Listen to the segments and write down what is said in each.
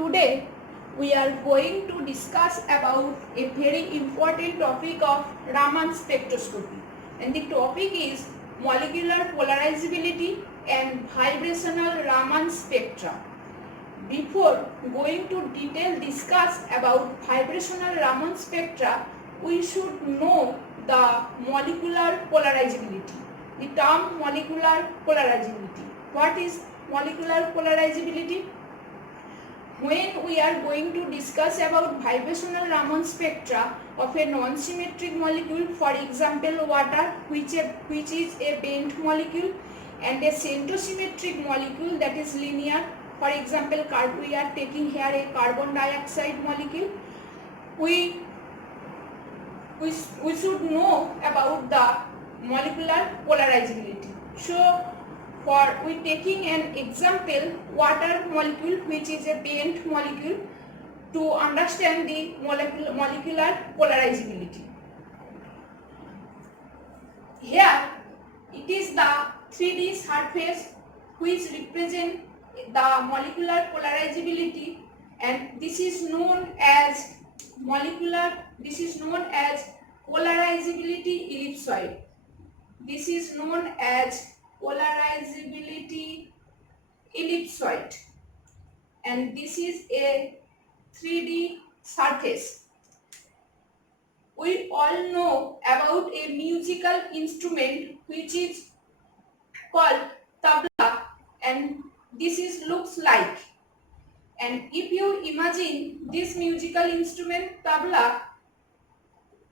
Today we are going to discuss about a very important topic of Raman spectroscopy, and the topic is molecular polarizability and vibrational Raman spectra. Before going to detail discuss about vibrational Raman spectra, we should know the molecular polarizability. The term molecular polarizability. What is molecular polarizability? When we are going to discuss about vibrational Raman spectra of a non-symmetric molecule, for example water, which is a bent molecule, and a centrosymmetric molecule that is linear, for example we are taking here a carbon dioxide molecule, we should know about the molecular polarizability. So for we taking an example water molecule, which is a bent molecule, to understand the molecular polarizability. Here it is the 3D surface which represent the molecular polarizability, and this is known as polarizability ellipsoid. This is known as polarizability ellipsoid, and this is a 3D surface. We all know about a musical instrument which is called tabla, and this is looks like. And if you imagine this musical instrument tabla,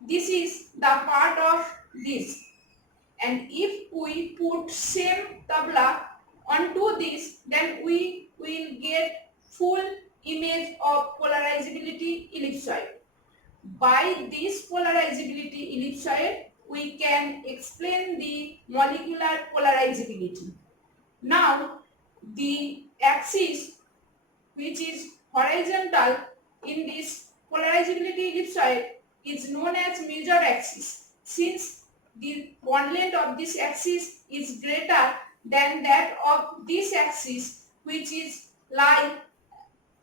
this is the part of this, and if we put same tabla onto this, then we will get full image of polarizability ellipsoid. By this polarizability ellipsoid, we can explain the molecular polarizability. Now, the axis which is horizontal in this polarizability ellipsoid is known as major axis, since the bond length of this axis is greater than that of this axis, which is lie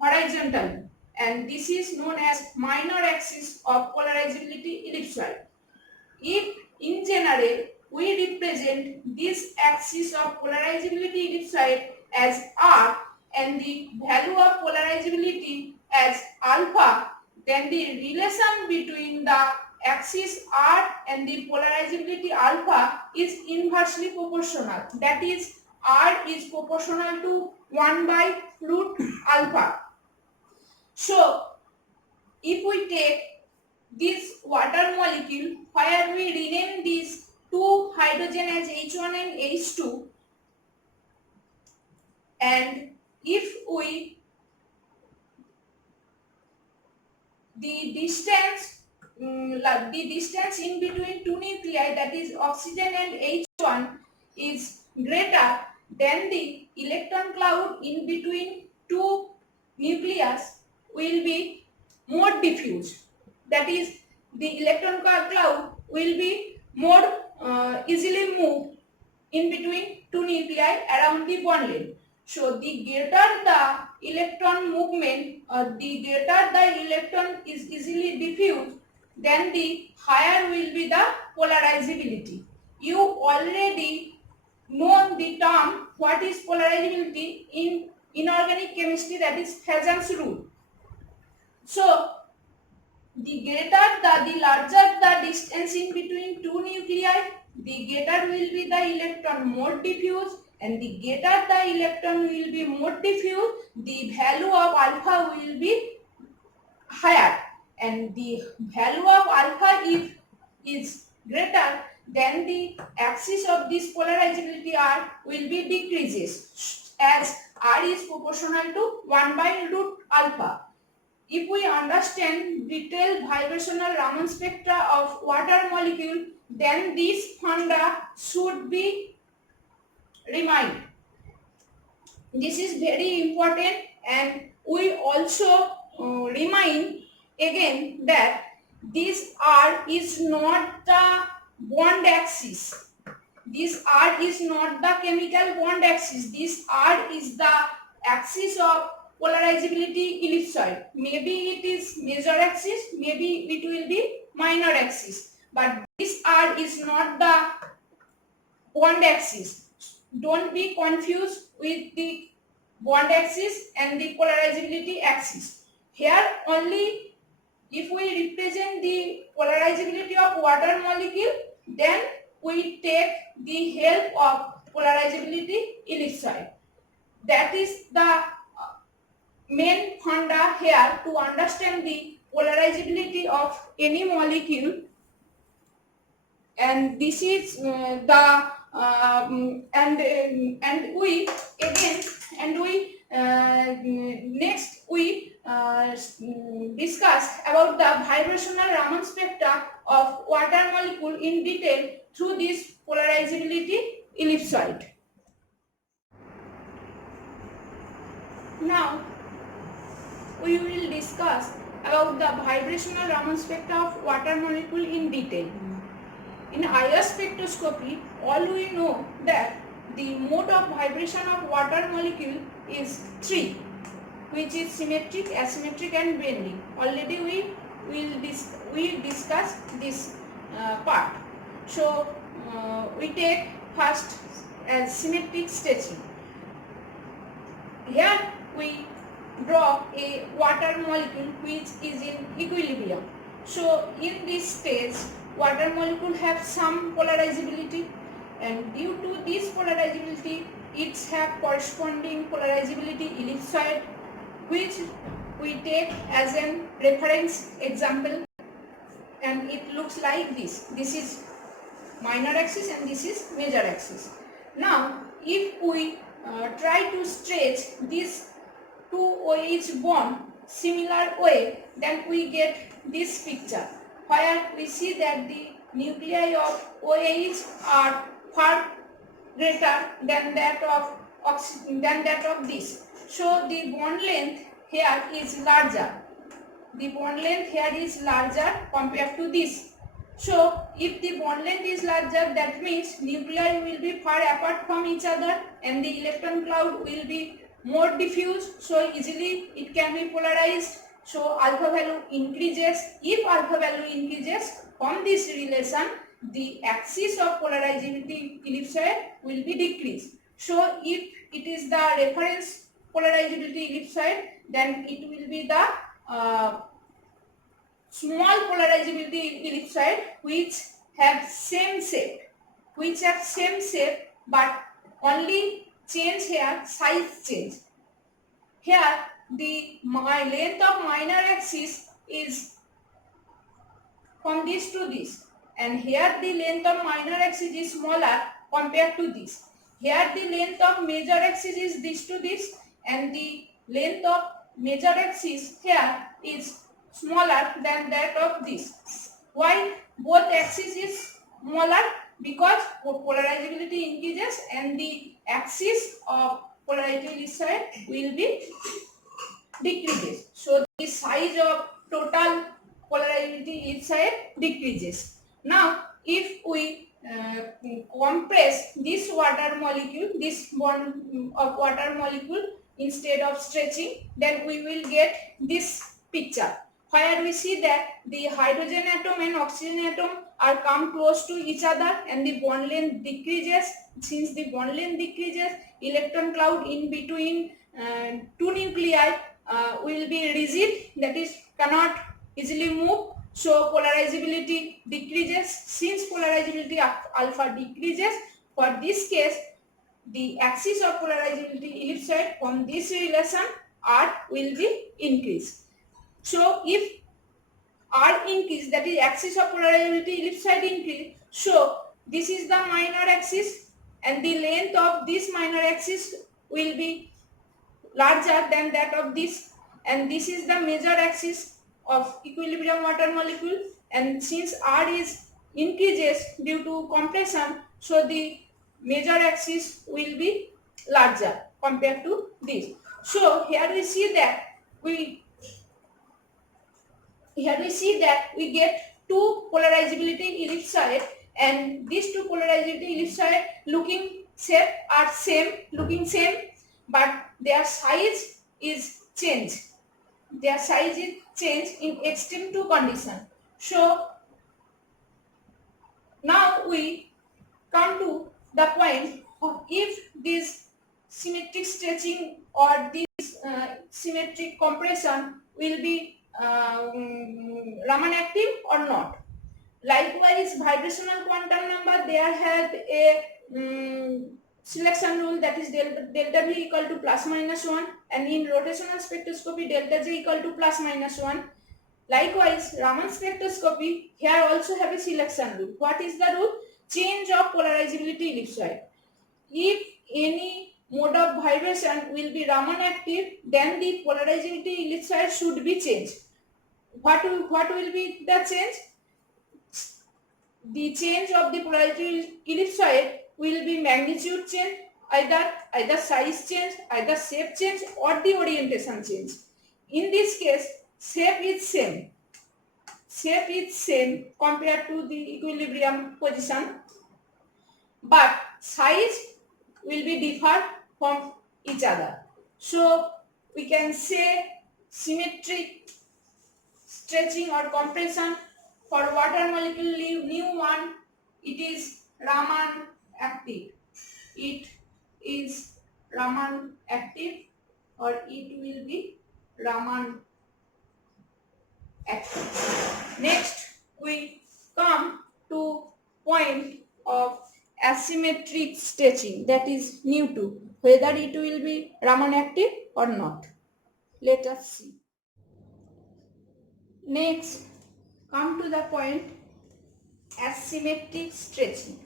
horizontal, and this is known as minor axis of polarizability ellipsoid. If in general we represent this axis of polarizability ellipsoid as r and the value of polarizability as alpha, then the relation between the axis r and the polarizability alpha is inversely proportional. That is, r is proportional to 1 by root alpha. So if we take this water molecule where we rename these two hydrogen as H1 and H2, and if we the distance in between two nuclei, that is oxygen and H1, is greater, then the electron cloud in between two nucleus will be more diffuse. That is, the electron cloud will be more easily moved in between two nuclei around the bond length. So the greater the electron movement, the greater the electron is easily diffused, then the higher will be the polarizability. You already know the term what is polarizability in inorganic chemistry, that is Hazen's rule. So the larger the distance in between two nuclei, the greater will be the electron more diffuse, and the greater the electron will be more diffuse, the value of alpha will be higher, and the value of alpha if is greater, then the axis of this polarizability r will be decreases, as r is proportional to 1 by root alpha. If we understand detailed vibrational Raman spectra of water molecule, then this funda should be remind. This is very important, and we also remind again that this R is not the bond axis. This R is not the chemical bond axis. This R is the axis of polarizability ellipsoid. Maybe it is major axis, maybe it will be minor axis. But this R is not the bond axis. Don't be confused with the bond axis and the polarizability axis. Here only if we represent the polarizability of water molecule, then we take the help of polarizability ellipsoid. That is the main funda here to understand the polarizability of any molecule, and this is and we again and we next we discuss about the vibrational Raman spectra of water molecule in detail through this polarizability ellipsoid. Now we will discuss about the vibrational Raman spectra of water molecule in detail. In IR spectroscopy, all we know that the mode of vibration of water molecule is 3, which is symmetric, asymmetric and bending. Already we discuss this part. So we take first as symmetric stretching. Here we draw a water molecule which is in equilibrium. So in this stage, water molecule have some polarizability, and due to this polarizability, it have corresponding polarizability ellipsoid, which we take as an reference example, and it looks like this. This is minor axis and this is major axis. Now if we try to stretch this two OH bond similar way, then we get this picture where we see that the nuclei of OH are far greater than that of this. So the bond length here is larger. The bond length here is larger compared to this. So if the bond length is larger, that means nuclei will be far apart from each other and the electron cloud will be more diffuse, so easily it can be polarized. So alpha value increases. If alpha value increases, from this relation the axis of polarizability ellipsoid will be decreased. So if it is the reference polarizability ellipsoid, then it will be the small polarizability ellipsoid which have same shape, but only change here, size change. Here the length of minor axis is from this to this, and here the length of minor axis is smaller compared to this. Here the length of major axis is this to this, and the length of major axis here is smaller than that of this. Why both axis is smaller? Because polarizability increases and the axis of polarizability side will be decreases. So the size of total polarizability side decreases. Now if we compress this water molecule, this bond of water molecule instead of stretching, then we will get this picture where we see that the hydrogen atom and oxygen atom are come close to each other and the bond length decreases. Since the bond length decreases, electron cloud in between two nuclei will be rigid, that is cannot easily move. So polarizability decreases. Since polarizability alpha decreases, for this case the axis of polarizability ellipsoid from this relation R will be increased. So if R increase, that is axis of polarizability ellipsoid increase, so this is the minor axis and the length of this minor axis will be larger than that of this, and this is the major axis of equilibrium water molecule, and since R is increases due to compression, so the major axis will be larger compared to this. So here we see that we get two polarizability ellipsoid, and these two polarizability ellipsoid looking same, but their size is change. Their size is change in extreme 2 condition. So now we come to the point of if this symmetric stretching or this symmetric compression will be Raman active or not. Likewise, vibrational quantum number, there have a selection rule, that is delta V equal to plus minus 1, and in rotational spectroscopy delta J equal to plus minus 1. Likewise, Raman spectroscopy, here also have a selection rule. What is the rule? Change of polarizability ellipsoid. If any mode of vibration will be Raman active, then the polarizability ellipsoid should be changed. What will be the change? The change of the polarity ellipsoid will be magnitude change, either size change, either shape change, or the orientation change. In this case, shape is same. Shape is same compared to the equilibrium position, but size will be different from each other. So we can say symmetric stretching or compression for water molecule new one, it is Raman active. It is Raman active, or it will be Raman active. Next we come to point of asymmetric stretching, that is new 2, whether it will be Raman active or not. Let us see. Next, come to the point asymmetric stretching.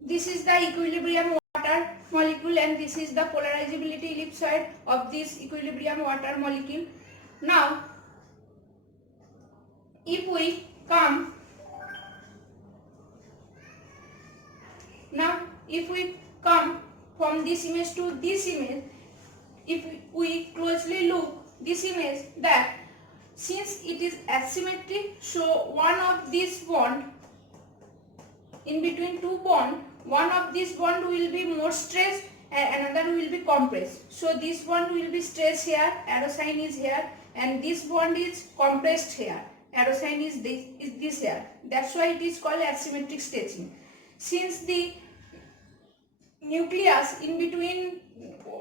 This is the equilibrium water molecule and this is the polarizability ellipsoid of this equilibrium water molecule. Now, if we come from this image to this image, if we closely look this image, that since it is asymmetric, so one of these bond in between two bond, one of this bond will be more stressed and another will be compressed. So this bond will be stressed here, arrow sign is here, and this bond is compressed here, arrow sign is this here. That's why it is called asymmetric stretching. Since the nucleus in between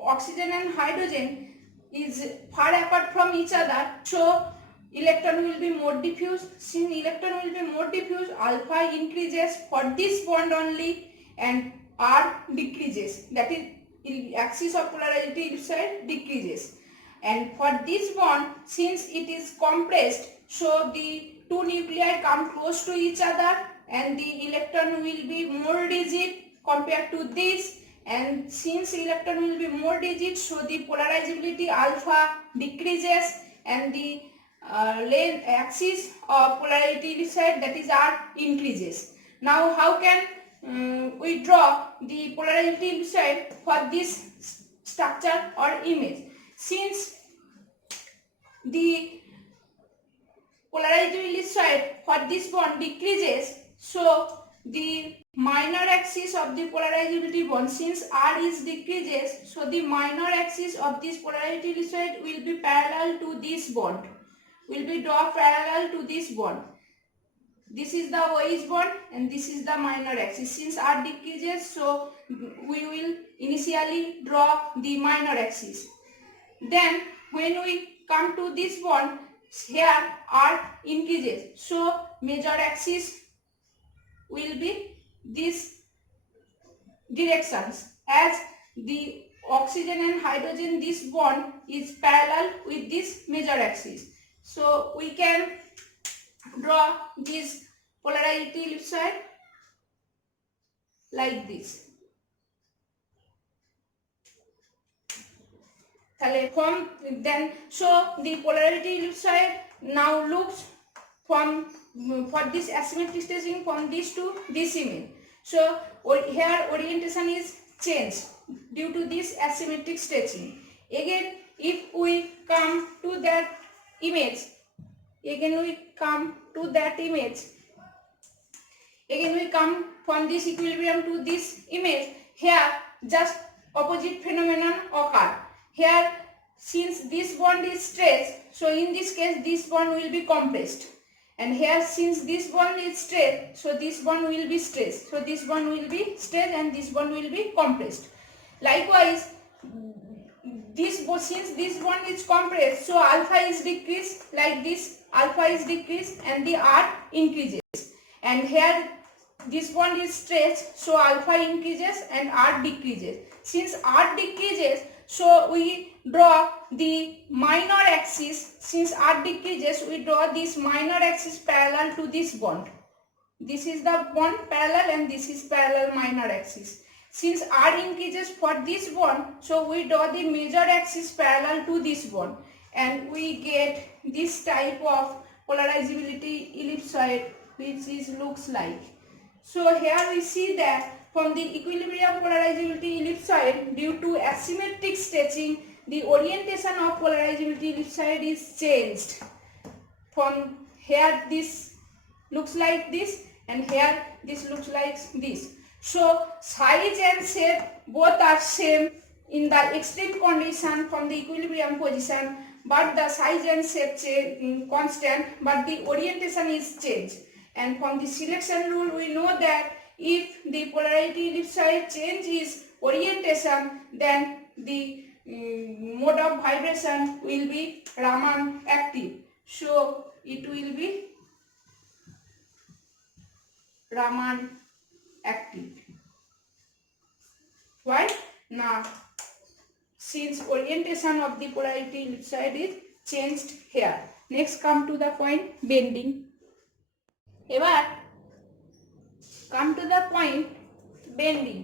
oxygen and hydrogen is far apart from each other, so electron will be more diffuse. Since electron will be more diffuse, alpha increases for this bond only and R decreases, that is axis of polarity ellipsoid decreases. And for this bond, since it is compressed, so the two nuclei come close to each other and the electron will be more rigid compared to this, and since electron will be more rigid, so the polarizability alpha decreases and the length axis of polarity ellipsoid, that is R, increases. Now how can we draw the polarity ellipsoid for this structure or image? Since the polarity ellipsoid for this bond decreases, so the minor axis of the polarizability bond, since R is decreases, so the minor axis of this polarity ellipsoid will be parallel to this bond, will be drawn parallel to this bond. This is the OH bond and this is the minor axis. Since R decreases, so we will initially draw the minor axis. Then when we come to this bond, here R increases, so major axis will be this directions. As the oxygen and hydrogen, this bond is parallel with this major axis, so we can draw this polarity ellipsoid like this. So the polarity ellipsoid now looks from for this asymmetric stretching from this to this image. So here orientation is changed due to this asymmetric stretching. Again, if we come to that image, again we come from this equilibrium to this image. Here just opposite phenomenon occur. Here since this bond is stretched, so in this case this bond will be compressed. And here since this bond is stretched, so this bond will be stretched. So this bond will be stretched and this bond will be compressed. Likewise, since this bond is compressed, so alpha is decreased like this, alpha is decreased and the R increases. And here this bond is stretched, so alpha increases and R decreases. Since R decreases, so we draw the minor axis. Since R decreases, we draw this minor axis parallel to this bond. This is the bond parallel and this is parallel minor axis. Since R increases for this bond, so we draw the major axis parallel to this bond, and we get this type of polarizability ellipsoid which looks like. So here we see that from the equilibrium polarizability ellipsoid, due to asymmetric stretching, the orientation of polarizability ellipsoid is changed. From here this looks like this and here this looks like this. So size and shape both are same in the extreme condition from the equilibrium position, but the size and shape constant, but the orientation is changed. And from the selection rule we know that if the polarity ellipsoid changes orientation, then the mode of vibration will be Raman active. So it will be Raman active. Why? Now, since orientation of the polarity ellipsoid is changed here. Next come to the point bending. এবার come to the point bending.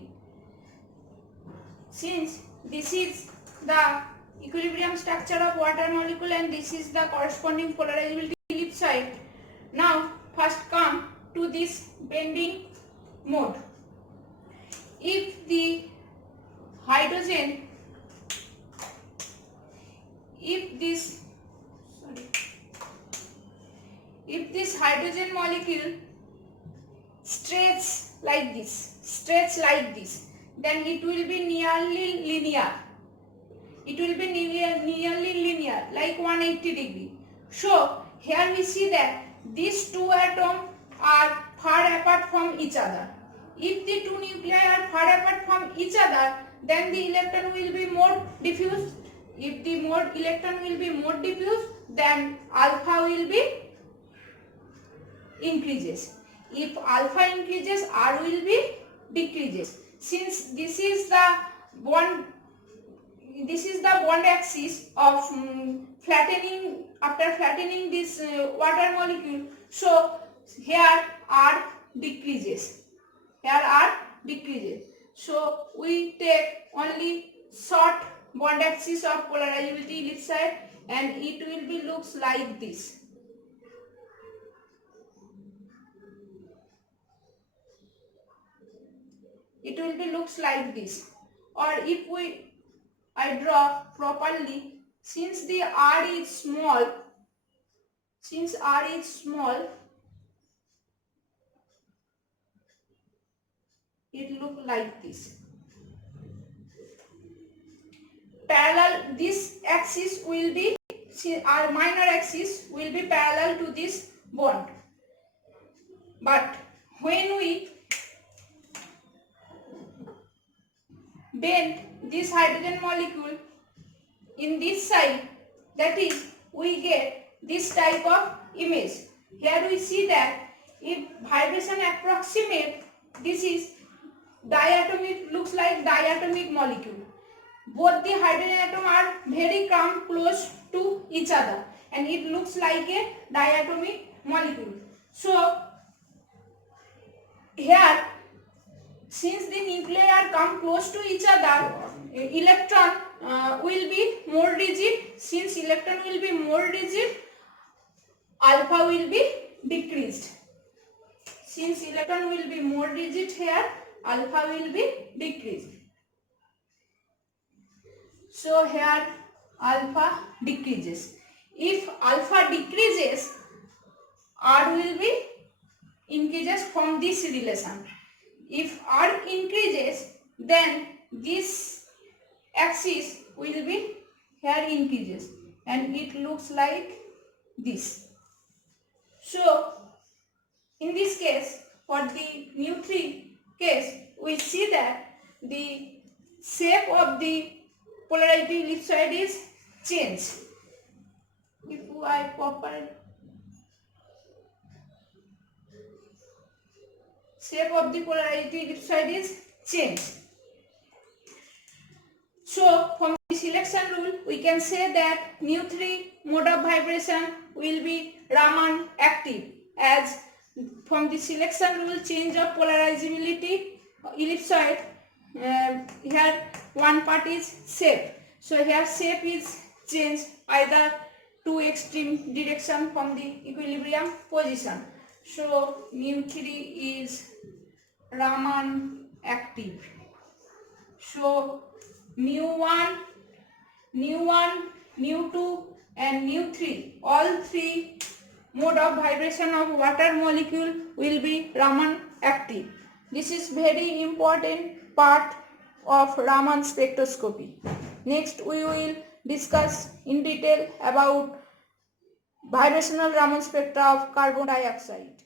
Since this is the equilibrium structure of water molecule and this is the corresponding polarizability ellipsoid, now first come to this bending mode. If the hydrogen, if this hydrogen molecule stretches like this, then it will be nearly linear. It will be nearly linear, like 180 degree. So here we see that these two atoms are far apart from each other. If the two nuclei are far apart from each other, then the electron will be more diffused. If the electron will be more diffused, then alpha will be increases. If alpha increases, R will be decreases. Since this is the bond axis of flattening, after flattening this water molecule, so here R decreases. Here R decreases. So we take only short bond axis of polarizability ellipsoid and it will be looks like this. It will be looks like this. Or if I draw properly, since the R is small, it look like this. Parallel, this axis will be, our minor axis will be parallel to this bond. But when we bend this hydrogen molecule in this side, that is, we get this type of image. Here we see that if vibration approximate, this is diatomic, looks like diatomic molecule. Both the hydrogen atom are very close to each other and it looks like a diatomic molecule. So here, since the nuclei are come close to each other, electron will be more rigid. Since electron will be more rigid, alpha will be decreased. Since electron will be more rigid here, alpha will be decreased. So here alpha decreases. If alpha decreases, R will be increases from this relation. If R increases, then this axis will be here increases and it looks like this. So in this case, for the nu3 case, we see that the shape of the polarity ellipsoid is changed. If I proper shape of the polarity ellipsoid is changed. So from the selection rule, we can say that nu3 mode of vibration will be Raman active, as from the selection rule change of polarizability ellipsoid, here one part is shape. So here shape is changed either two extreme direction from the equilibrium position. So nu3 is Raman active. So nu1, nu2 and nu3, all three mode of vibration of water molecule will be Raman active. This is very important part of Raman spectroscopy. Next we will discuss in detail about vibrational Raman spectra of carbon dioxide.